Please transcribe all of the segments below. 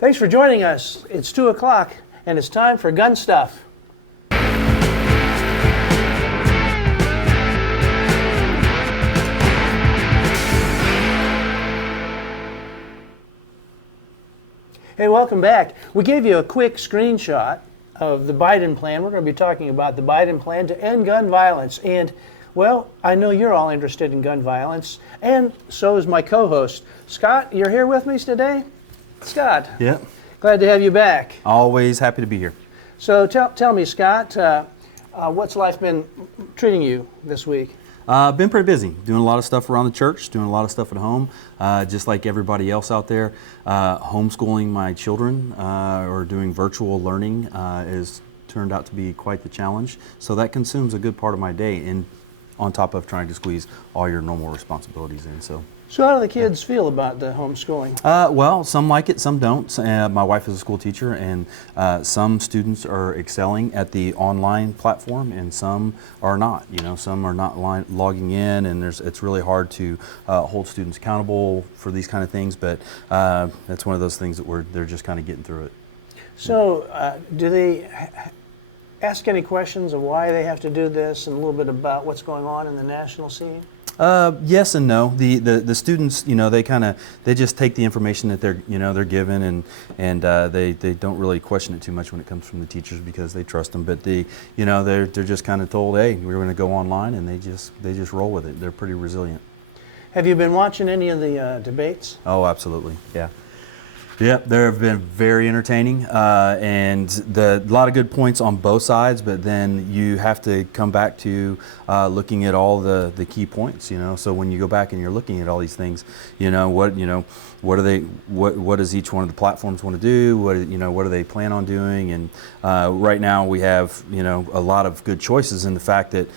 Thanks for joining us. It's 2 o'clock and it's time for GunStuff. Hey, welcome back. We gave you a quick screenshot of the Biden plan. We're going to be talking about the Biden plan to end gun violence. And, well, I know you're all interested in gun violence, and so is my co-host. Scott, you're here with me today? Scott. Yeah. Glad to have you back. Always happy to be here. So tell me, Scott, what's life been treating you this week? Been pretty busy, doing a lot of stuff around the church, doing a lot of stuff at home, just like everybody else out there. Homeschooling my children or doing virtual learning has turned out to be quite the challenge. So that consumes a good part of my day, and on top of trying to squeeze all your normal responsibilities in. So how do the kids feel about the homeschooling? Well, some like it, some don't. My wife is a school teacher, and some students are excelling at the online platform, and some are not. You know, some are not logging in, and it's really hard to hold students accountable for these kind of things. But that's one of those things that they're just kind of getting through it. So do they ask any questions of why they have to do this, and a little bit about what's going on in the national scene? Yes and no. The students, you know, they just take the information that they're given, and they don't really question it too much when it comes from the teachers because they trust them. But they're just kind of told, hey, we're going to go online, and they just roll with it. They're pretty resilient. Have you been watching any of the debates? Oh, absolutely. Yeah. Yep, they have been very entertaining, and a lot of good points on both sides. But then you have to come back to looking at all the key points. You know, so when you go back and you're looking at all these things, what does each one of the platforms want to do? What do they plan on doing? And right now we have a lot of good choices in the fact that.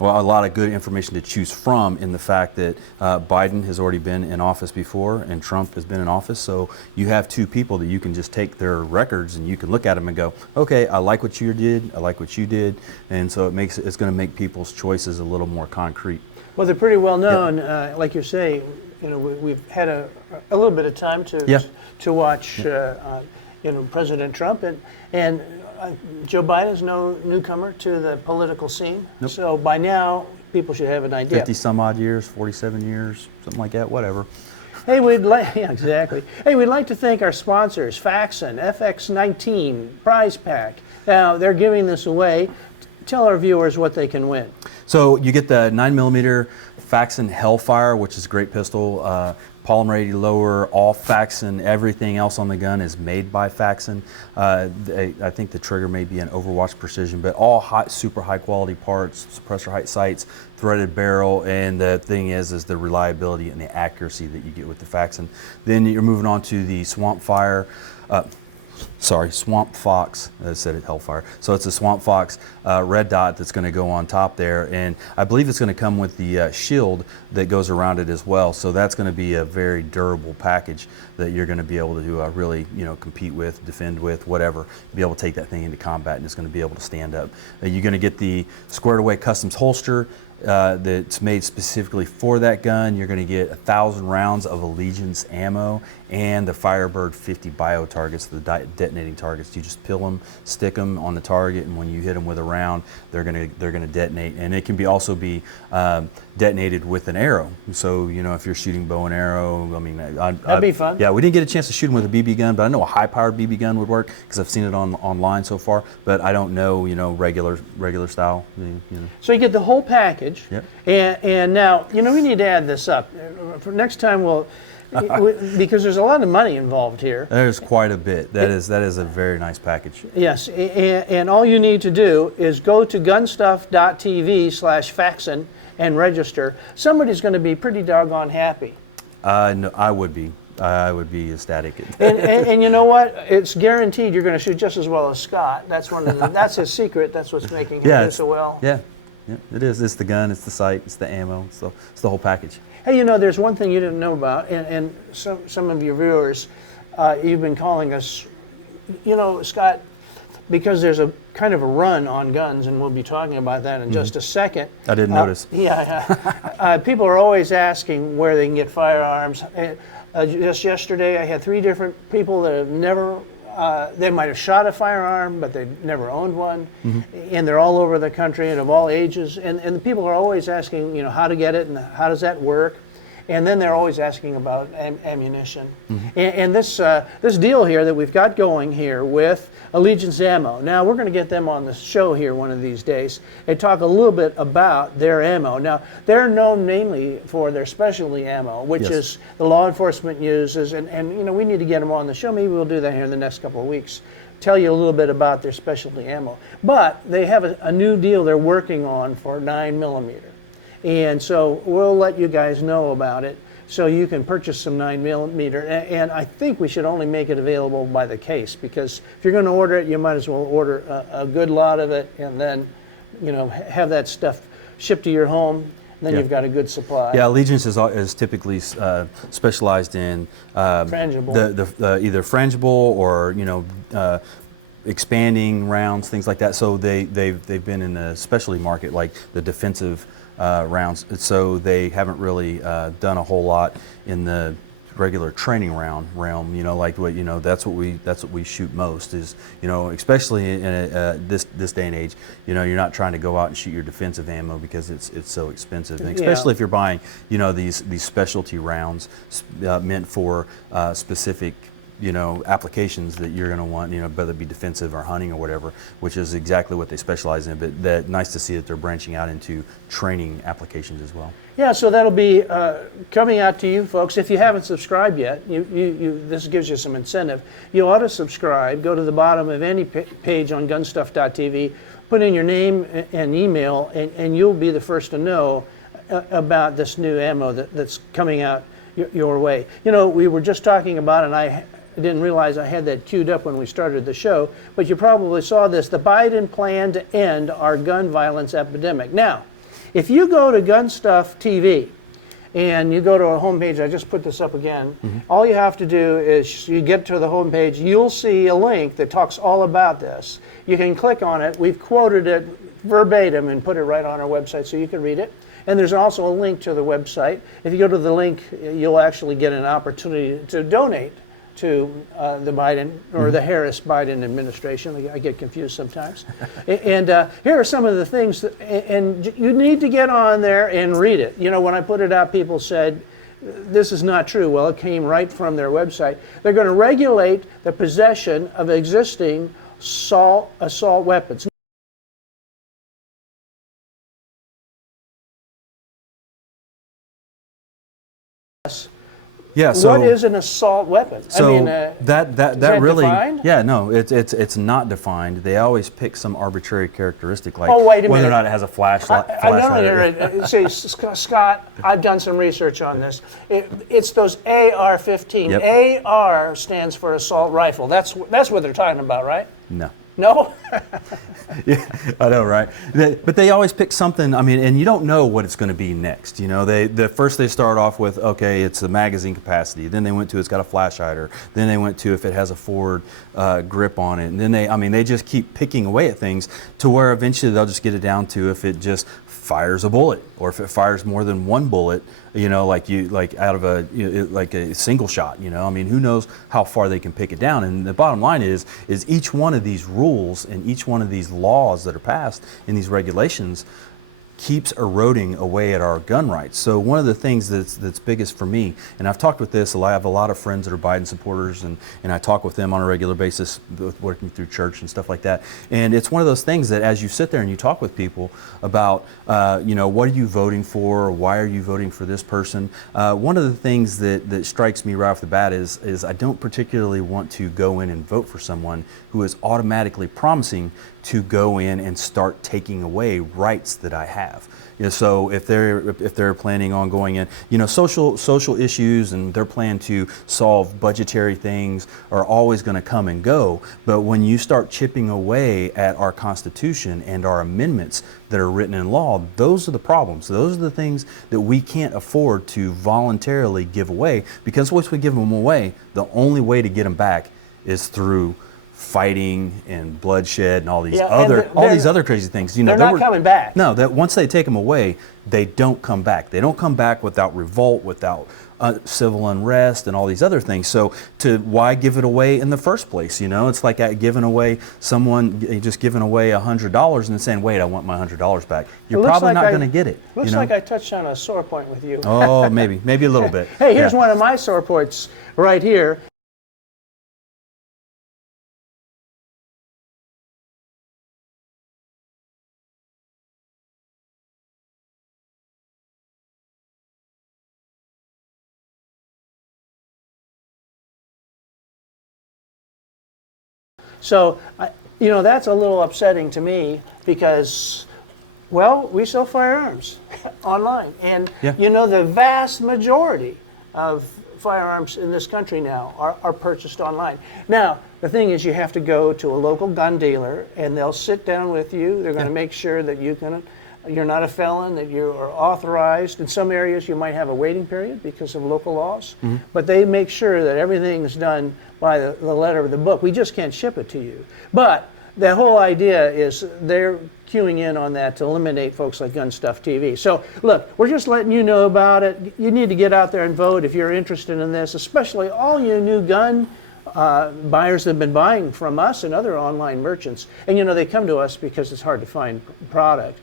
Well, a lot of good information to choose from in the fact that Biden has already been in office before and Trump has been in office. So you have two people that you can just take their records and you can look at them and go, okay, I like what you did, I like what you did. And so it's going to make people's choices a little more concrete. Well, they're pretty well known. Yeah. Like you're saying, we've had a little bit of time to watch President Trump and Joe Biden's no newcomer to the political scene. Nope. So by now, people should have an idea. 50 some odd years, 47 years, something like that, whatever. Hey, exactly. Hey, we'd like to thank our sponsors, Faxon, FX19, Prize Pack. Now, they're giving this away. Tell our viewers what they can win. So you get the 9mm Faxon Hellfire, which is a great pistol. Polymer 80 lower, all Faxon, everything else on the gun is made by Faxon. I think the trigger may be an Overwatch Precision, but all super high quality parts, suppressor height sights, threaded barrel, and the thing is the reliability and the accuracy that you get with the Faxon. Then you're moving on to the Swamp Fox, I said it Hellfire. So it's a Swamp Fox red dot that's going to go on top there, and I believe it's going to come with the shield that goes around it as well. So that's going to be a very durable package that you're going to be able to really compete with, defend with, whatever. Be able to take that thing into combat, and it's going to be able to stand up. You're going to get the squared away customs holster that's made specifically for that gun. You're going to get 1,000 rounds of Allegiance ammo and the Firebird 50 bio targets, the detonating targets. You just peel them, stick them on the target, and when you hit them with a round, they're going to detonate. And it can also be detonated with an arrow. So if you're shooting bow and arrow, I mean, that'd be fun. Yeah, we didn't get a chance to shoot them with a BB gun, but I know a high-powered BB gun would work because I've seen it online so far. But I don't know, regular style. So you get the whole package. Yep. And now, we need to add this up. For next time, because there's a lot of money involved here. There's quite a bit. That is a very nice package. Yes, and all you need to do is go to gunstuff.tv/Faxon and register. Somebody's going to be pretty doggone happy. No, I would be. I would be ecstatic. And you know what? It's guaranteed you're going to shoot just as well as Scott. That's that's his secret. That's what's making him do so well. Yeah, it is. It's the gun. It's the sight. It's the ammo. It's the whole package. Hey, there's one thing you didn't know about, and some of your viewers, you've been calling us, Scott, because there's a kind of a run on guns, and we'll be talking about that in just a second. I didn't notice. People are always asking where they can get firearms. Just yesterday, I had 3 different people that have never, they might have shot a firearm, but they've never owned one, and they're all over the country and of all ages. And the people are always asking, how to get it and how does that work. And then they're always asking about ammunition. And this deal here that we've got going here with Allegiance Ammo. Now, we're going to get them on the show here one of these days and talk a little bit about their ammo. Now, they're known mainly for their specialty ammo, which is the law enforcement uses. And we need to get them on the show. Maybe we'll do that here in the next couple of weeks. Tell you a little bit about their specialty ammo. But they have a new deal they're working on for 9mm. And so we'll let you guys know about it so you can purchase some 9mm. And I think we should only make it available by the case, because if you're going to order it, you might as well order a good lot of it and then, have that stuff shipped to your home. And then you've got a good supply. Yeah, Allegiance is typically specialized in frangible. Either frangible or expanding rounds, things like that. So they've been in the specialty market, like the defensive rounds. So they haven't really done a whole lot in the regular training round realm. Like what that's what we shoot most is especially in this day and age. You're not trying to go out and shoot your defensive ammo because it's so expensive, and especially if you're buying these specialty rounds meant for specific applications that you're going to want, whether it be defensive or hunting or whatever, which is exactly what they specialize in. But nice to see that they're branching out into training applications as well. Yeah, so that'll be coming out to you folks. If you haven't subscribed yet, this gives you some incentive. You ought to subscribe. Go to the bottom of any page on gunstuff.tv, put in your name and email, and you'll be the first to know about this new ammo that's coming out your way. We were just talking about, and I didn't realize I had that queued up when we started the show, but you probably saw this, the Biden plan to end our gun violence epidemic. Now, if you go to GunStuff TV and you go to our homepage, I just put this up again, all you have to do is you get to the homepage, you'll see a link that talks all about this. You can click on it. We've quoted it verbatim and put it right on our website so you can read it. And there's also a link to the website. If you go to the link, you'll actually get an opportunity to donate to the Biden or the Harris-Biden administration. I get confused sometimes. And here are some of the things, and you need to get on there and read it. When I put it out, people said, this is not true. Well, it came right from their website. They're going to regulate the possession of existing assault weapons. Yeah. So what is an assault weapon? So that really, defined? yeah, no, it's not defined. They always pick some arbitrary characteristic, like wait a whether minute. or not it has a flashlight. Say, Scott, I've done some research on this. It's those AR-15. Yep. AR stands for assault rifle. That's what they're talking about, right? No. No? Yeah, I know, right? But they always pick something. And you don't know what it's going to be next. First they start off with, okay, it's the magazine capacity. Then they went to it's got a flash hider. Then they went to if it has a forward grip on it. And then they just keep picking away at things to where eventually they'll just get it down to if it just fires a bullet, or if it fires more than one bullet, like out of a single shot. Who knows how far they can pick it down. And the bottom line is each one of these rules and each one of these laws that are passed in these regulations keeps eroding away at our gun rights. So one of the things that's biggest for me, and I've talked with this, I have a lot of friends that are Biden supporters, and I talk with them on a regular basis, working through church and stuff like that. And it's one of those things that as you sit there and you talk with people about, what are you voting for, or why are you voting for this person? One of the things that strikes me right off the bat is I don't particularly want to go in and vote for someone who is automatically promising to go in and start taking away rights that I have. So if they're planning on going in, social issues and their plan to solve budgetary things are always going to come and go. But when you start chipping away at our Constitution and our amendments that are written in law, those are the problems. Those are the things that we can't afford to voluntarily give away, because once we give them away, the only way to get them back is through fighting and bloodshed and all these Yeah, and these other crazy things. You know, they're not coming back. No, that once they take them away, they don't come back. They don't come back without revolt, without civil unrest and all these other things. So why give it away in the first place? You know, it's like giving away just giving away $100 and saying, wait, I want my $100 back. You're probably not going to get it. Looks you know? like I touched on a sore point with you. Oh, maybe a little bit. Hey, here's one of my sore points right here. So, you know, that's a little upsetting to me because, well, we sell firearms online. And, you know, the vast majority of firearms in this country now are purchased online. Now, the thing is you have to go to a local gun dealer and they'll sit down with you. They're going to make sure that you're not a felon, that you are authorized. In some areas you might have a waiting period because of local laws, but they make sure that everything's done by the letter of the book. We just can't ship it to you. But the whole idea is they're queuing in on that to eliminate folks like GunStuff TV. So look, we're just letting you know about it. You need to get out there and vote if you're interested in this, especially all you new gun buyers that have been buying from us and other online merchants. And you know, they come to us because it's hard to find product.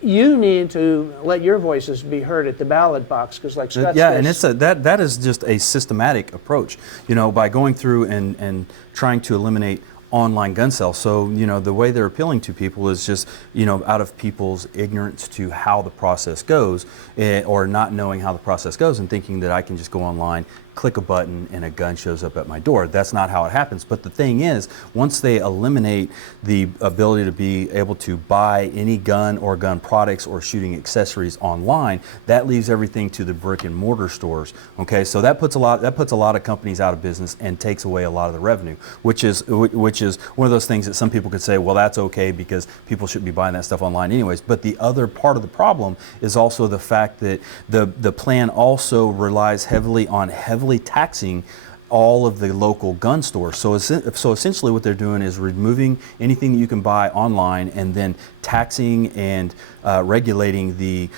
You need to let your voices be heard at the ballot box because, like Scott and it's that is just a systematic approach. You know, by going through and trying to eliminate online gun sales. So, you know, the way they're appealing to people is just, you know, out of people's ignorance to how the process goes, or not knowing how the process goes and thinking that I can just go online, click a button, and a gun shows up at my door. That's not how it happens. But the thing is, once they eliminate the ability to be able to buy any gun or gun products or shooting accessories online, that leaves everything to the brick and mortar stores. Okay, so that puts a lot of companies out of business and takes away a lot of the revenue, which is one of those things that some people could say, well, that's okay because people should be buying that stuff online anyways. But the other part of the problem is also the fact that the plan also relies heavily on heavily taxing all of the local gun stores. So essentially what they're doing is removing anything that you can buy online and then taxing and regulating the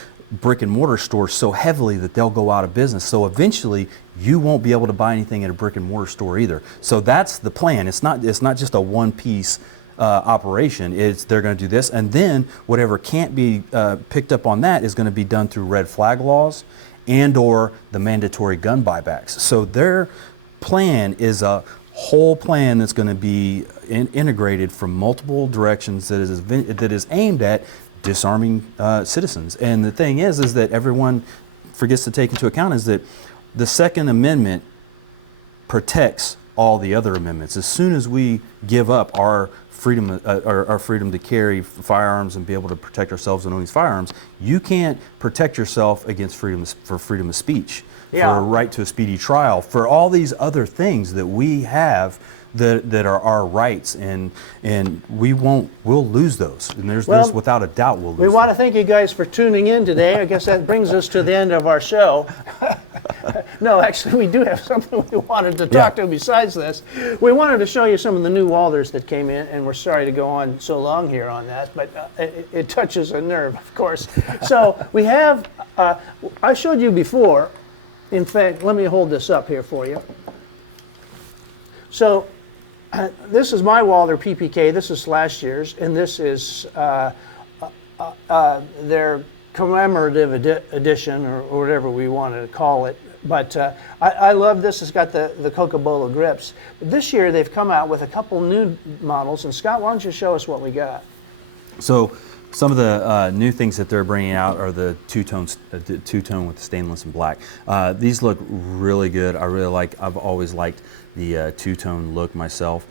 brick and mortar stores so heavily that they'll go out of business. So eventually you won't be able to buy anything at a brick and mortar store either. So that's the plan. It's not just a one piece operation. They're going to do this, and then whatever can't be picked up on that is going to be done through red flag laws and or the mandatory gun buybacks. So their plan is a whole plan that's going to be integrated from multiple directions that is aimed at disarming citizens. And the thing is that everyone forgets to take into account is that the Second Amendment protects all the other amendments. As soon as we give up our freedom to carry firearms and be able to protect ourselves and own these firearms, you can't protect yourself against freedom of speech, for a right to a speedy trial, for all these other things that we have that are our rights, and we'll lose those. And there's without a doubt we'll lose We want to thank you guys for tuning in today. I guess that brings us to the end of our show. No, actually, we do have something we wanted to talk to besides this. We wanted to show you some of the new Walthers that came in, and we're sorry to go on so long here on that, but it touches a nerve, of course. So we have, I showed you before, in fact, let me hold this up here for you. So this is my Walther PPK. This is last year's, and this is their commemorative edition, or whatever we wanted to call it. But I love this. It's got the Coca-Cola grips. But this year they've come out with a couple new models. And Scott, why don't you show us what we got? So some of the new things that they're bringing out are the two-tone with the stainless and black. These look really good. I've always liked the two-tone look myself.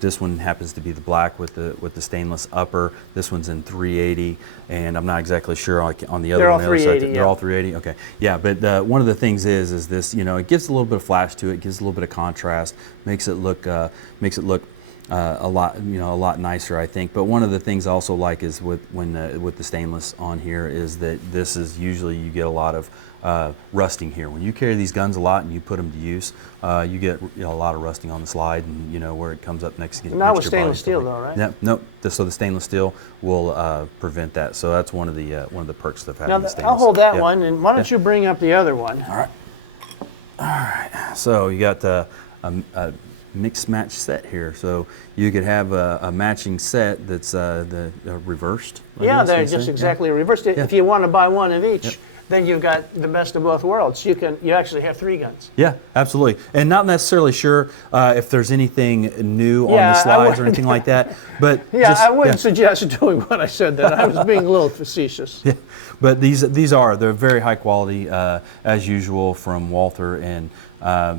This one happens to be the black with the stainless upper. This one's in 380, and I'm not exactly sure on the other one. They're all 380. Okay, yeah. But one of the things is this. You know, it gives a little bit of flash to it, gives a little bit of contrast, makes it look a lot nicer, I think. But one of the things I also like is with the stainless on here is that this is usually you get a lot of rusting here. When you carry these guns a lot and you put them to use, you get a lot of rusting on the slide, and where it comes up next. Not with stainless steel, though, right? Yeah, nope. So the stainless steel will prevent that. So that's one of the perks of having the stainless. I'll hold that one, and why don't you bring up the other one? All right. All right. So you got a mix match set here, so you could have a matching set that's reversed. Yeah, they're just exactly reversed. If you want to buy one of each, then you've got the best of both worlds. You actually have 3 guns. Yeah, absolutely, and not necessarily sure if there's anything new on the slides or anything like that. But I wouldn't suggest doing what I said. Then I was being a little facetious. Yeah, but they're very high quality as usual from Walther, and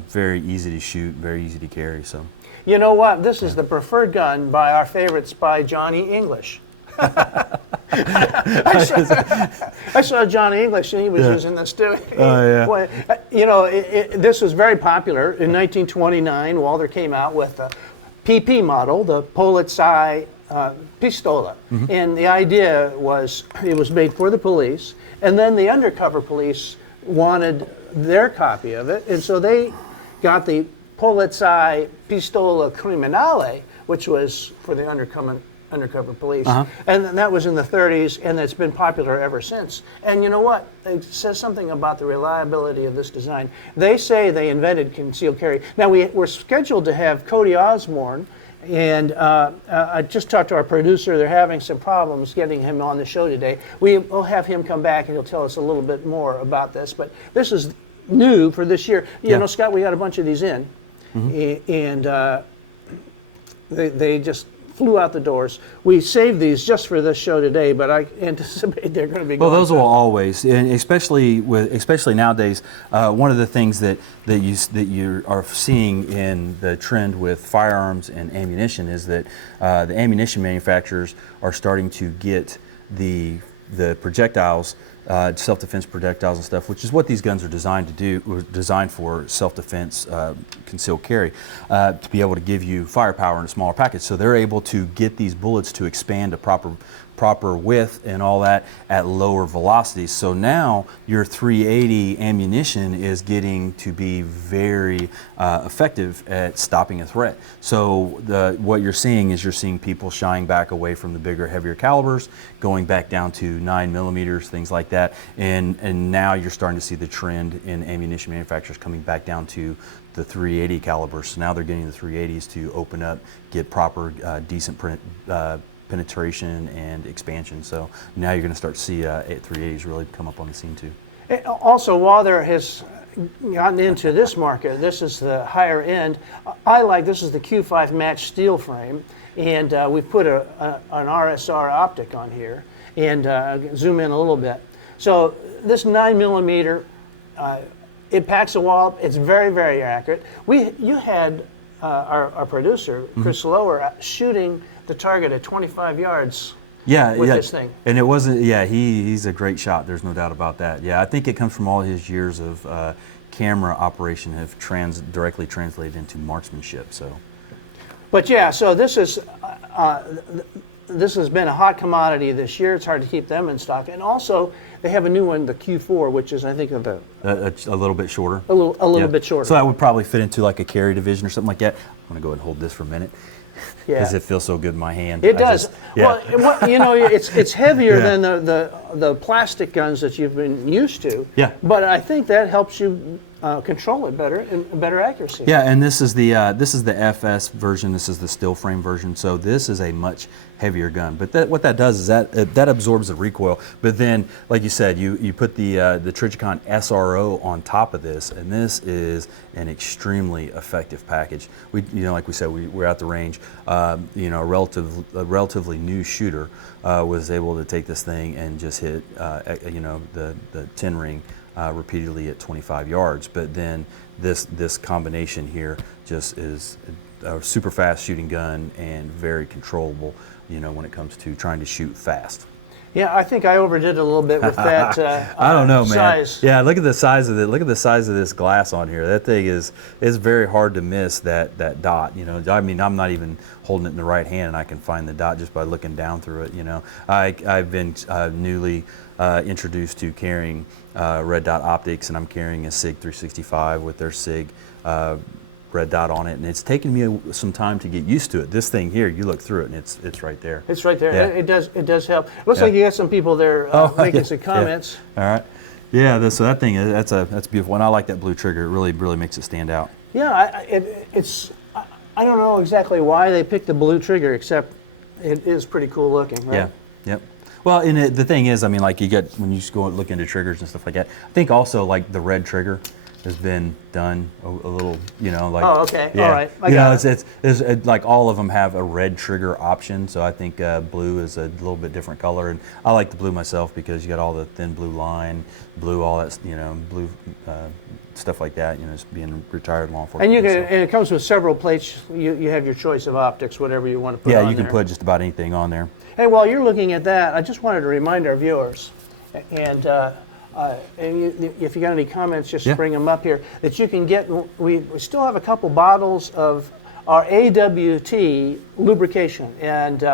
very easy to shoot, very easy to carry. So, you know what? This is the preferred gun by our favorite spy, Johnny English. I saw Johnny English, and he was using this too. This was very popular in 1929. Walther came out with the PP model, the Polizei Pistola, and the idea was it was made for the police, and then the undercover police wanted their copy of it, and so they got the Polizei Pistola Criminale, which was for the undercover police, and that was in the 30s, and it's been popular ever since. And you know what? It says something about the reliability of this design. They say they invented concealed carry. Now we're scheduled to have Cody Osborne, and I just talked to our producer. They're having some problems getting him on the show today. We'll have him come back, and he'll tell us a little bit more about this. But this is new for this year. You know, Scott, we got a bunch of these in, and they just flew out the doors. We saved these just for this show today, but I anticipate they're going to be. Well, those will always, and especially nowadays. One of the things that you are seeing in the trend with firearms and ammunition is that the ammunition manufacturers are starting to get the projectiles, self-defense projectiles and stuff, which is what these guns are designed to do, designed for self-defense, concealed carry, to be able to give you firepower in a smaller package. So they're able to get these bullets to expand a proper width and all that at lower velocities. So now your 380 ammunition is getting to be very effective at stopping a threat. So what you're seeing is people shying back away from the bigger, heavier calibers, going back down to 9mm, things like that. And now you're starting to see the trend in ammunition manufacturers coming back down to the 380 calibers. So now they're getting the 380s to open up, get proper, decent penetration and expansion. So now you're going to start to see 380s really come up on the scene too. Also, Walther has gotten into this market. This is the higher end. This is the Q5 match steel frame, and we put an RSR optic on here, and zoom in a little bit. So this 9mm, it packs a wallop. It's very, very accurate. You had our producer, Chris Lower, shooting the target at 25 yards with this thing. And it wasn't, he's a great shot. There's no doubt about that. Yeah, I think it comes from all his years of camera operation have directly translated into marksmanship. So. But so this has been a hot commodity this year. It's hard to keep them in stock. And also, they have a new one, the Q4, which is, I think, a little bit shorter. A little bit shorter. So that would probably fit into like a carry division or something like that. I'm going to go ahead and hold this for a minute. Because it feels so good in my hand. It does. Well, it's heavier than the plastic guns that you've been used to. Yeah. But I think that helps you control it better and better accuracy. Yeah, and this is the FS version. This is the steel frame version. So this is a much heavier gun. But what that does is that absorbs the recoil. But then, like you said, you put the Trijicon SRO on top of this, and this is an extremely effective package. Like we said, we're at the range. A relatively new shooter was able to take this thing and just hit the 10 ring repeatedly at 25 yards. But then this combination here just is a super fast shooting gun and very controllable, when it comes to trying to shoot fast. Yeah, I think I overdid a little bit with that. I don't know, man. Size. Yeah, look at the size of it. Look at the size of this glass on here. That thing is very hard to miss that dot. You know, I mean, I'm not even holding it in the right hand, and I can find the dot just by looking down through it. You know, I've been newly introduced to carrying red dot optics, and I'm carrying a SIG 365 with their SIG red dot on it, and it's taken me some time to get used to it. This thing here, you look through it, and it's right there. It's right there. Yeah. It does help. Looks like you got some people there making some comments. Yeah. All right. Yeah. So that thing that's beautiful, and I like that blue trigger. It really makes it stand out. Yeah. I don't know exactly why they picked the blue trigger, except it is pretty cool looking, right? Yeah. Yep. Well, and the thing is, I mean, like you get when you go look into triggers and stuff like that. I think also like the red trigger has been done a little, you know, like. Oh, okay. Yeah. All right. You know, it's like all of them have a red trigger option, so I think blue is a little bit different color, and I like the blue myself because you got all the thin blue line, blue, all that, you know, blue stuff like that. You know, just being retired law enforcement. And and it comes with several plates. You have your choice of optics, whatever you want to put on yeah, there. you can put just about anything on there. Hey, while you're looking at that, I just wanted to remind our viewers, and if you got any comments, just bring them up here, that you can get, we still have a couple bottles of our AWT lubrication. And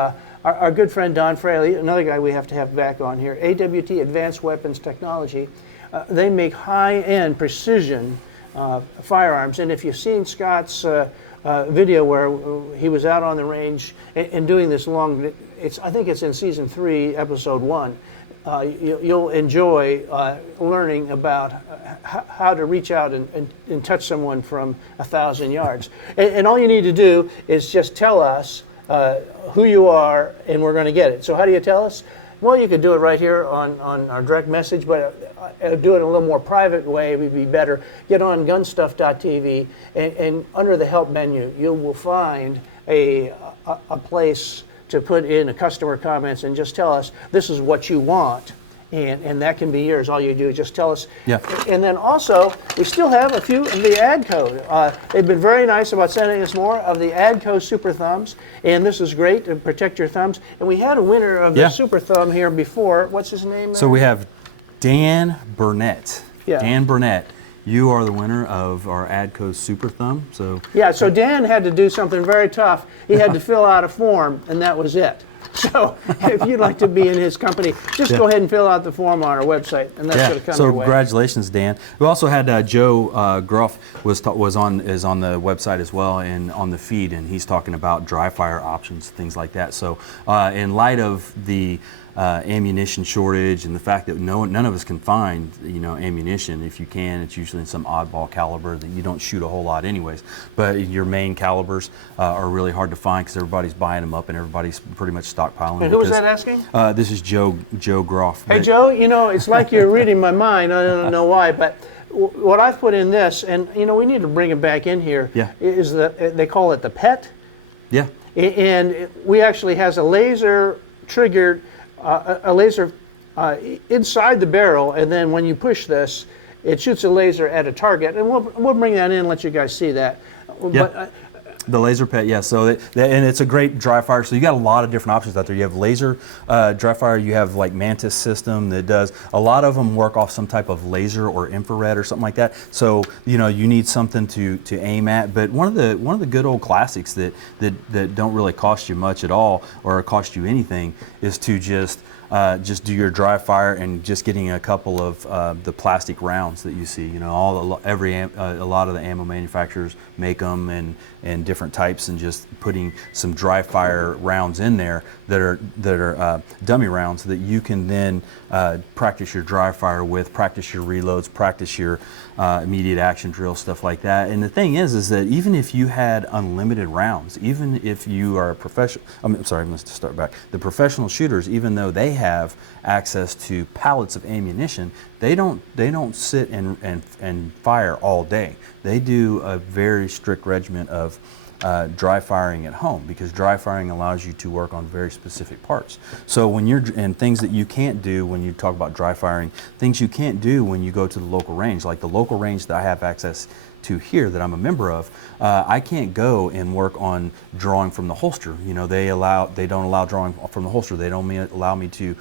our good friend Don Fraley, another guy we have to have back on here, AWT Advanced Weapons Technology, they make high-end precision firearms. And if you've seen Scott's video where he was out on the range and doing this long, I think it's in season 3, episode 1. You'll enjoy learning about how to reach out and touch someone from 1,000 yards. And all you need to do is just tell us who you are, and we're going to get it. So how do you tell us? Well, you could do it right here on our direct message, but do it in a little more private way would be better. Get on gunstuff.tv, and under the help menu, you will find a place to put in a customer comments and just tell us this is what you want, and that can be yours. All you do is just tell us. Yeah. And then also, we still have a few of the ADCO. They've been very nice about sending us more of the ADCO Super Thumbs, and this is great to protect your thumbs. And we had a winner of the Super Thumb here before. What's his name? So we have Dan Burnett. Yeah. Dan Burnett. You are the winner of our ADCO Super Thumb. So Dan had to do something very tough. He had to fill out a form, and that was it. So if you'd like to be in his company, just go ahead and fill out the form on our website, and that's going to come your way. So congratulations, Dan. We also had Joe Groff is on the website as well and on the feed, and he's talking about dry fire options, things like that. So in light of the ammunition shortage and the fact that none of us can find ammunition. If you can, it's usually in some oddball caliber that you don't shoot a whole lot anyways. But your main calibers are really hard to find because everybody's buying them up and everybody's pretty much stockpiling. And who was that asking? This is Joe Groff. Hey Joe, it's like you're reading my mind. I don't know why, but what I've put in this, and we need to bring it back in here. Yeah. Is they call it the PET. Yeah. And we actually has a laser triggered. A laser inside the barrel, and then when you push this, it shoots a laser at a target, and we'll bring that in and let you guys see that. Yeah. But, the laser PET, yeah. So and it's a great dry fire. So you got a lot of different options out there. You have laser dry fire. You have like Mantis system that does. A lot of them work off some type of laser or infrared or something like that. So you need something to aim at. But one of the good old classics that don't really cost you much at all or cost you anything is to just do your dry fire and just getting a couple of the plastic rounds that you see. A lot of the ammo manufacturers make them and different types, and just putting some dry fire rounds in there that are dummy rounds that you can then practice your dry fire with, practice your reloads, practice your immediate action drill, stuff like that. And the thing is that even if you had unlimited rounds, even if you are a professional, let's just start back. The professional shooters, even though they have access to pallets of ammunition, they don't sit and fire all day. They do a very strict regimen of dry firing at home, because dry firing allows you to work on very specific parts. So when and things that you can't do when you talk about dry firing, things you can't do when you go to the local range, like the local range that I have access to here that I'm a member of, I can't go and work on drawing from the holster. You know, they don't allow drawing from the holster. They don't allow me to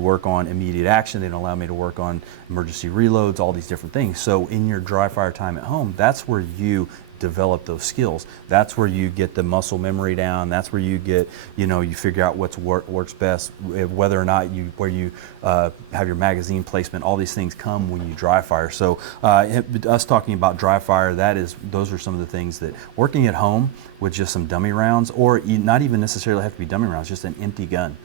work on immediate action. They don't allow me to work on emergency reloads, all these different things. So in your dry fire time at home, that's where you develop those skills. That's where you get the muscle memory down. That's where you get, you figure out what's works best, whether or not where you have your magazine placement. All these things come when you dry fire. So us talking about dry fire, those are some of the things that working at home with just some dummy rounds, or not even necessarily have to be dummy rounds, just an empty gun.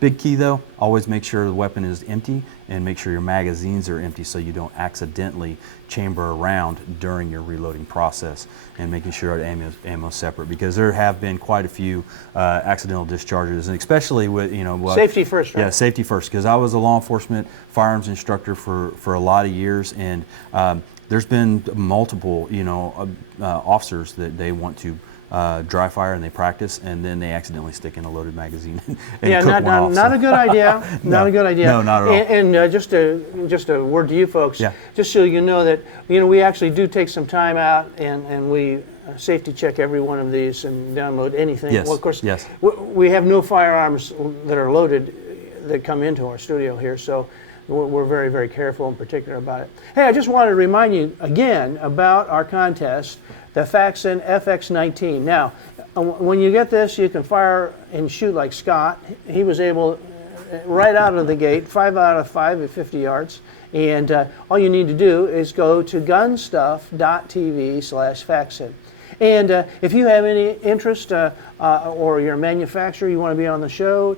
Big key though, always make sure the weapon is empty and make sure your magazines are empty so you don't accidentally chamber around during your reloading process, and making sure the ammo's separate, because there have been quite a few accidental discharges, and especially with, safety first, right? Yeah, safety first, because I was a law enforcement firearms instructor for a lot of years, and there's been multiple, officers that they want to dry fire and they practice, and then they accidentally stick in a loaded magazine and cook one off. Not a good idea. Not a good idea. No, not at all. And just a word to you folks, just so you know that we actually do take some time out and we safety check every one of these and download anything. Yes. Well, of course, yes. We have no firearms that are loaded that come into our studio here, so we're very, very careful and particular about it. Hey, I just wanted to remind you again about our contest, the Faxon FX19. Now, when you get this, you can fire and shoot like Scott. He was able, right out of the gate, 5 out of 5 at 50 yards. And all you need to do is go to gunstuff.tv/Faxon. And if you have any interest or you're a manufacturer, you want to be on the show,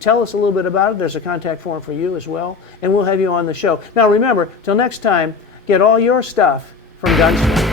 tell us a little bit about it. There's a contact form for you as well, and we'll have you on the show. Now remember, till next time, get all your stuff from GunStuff.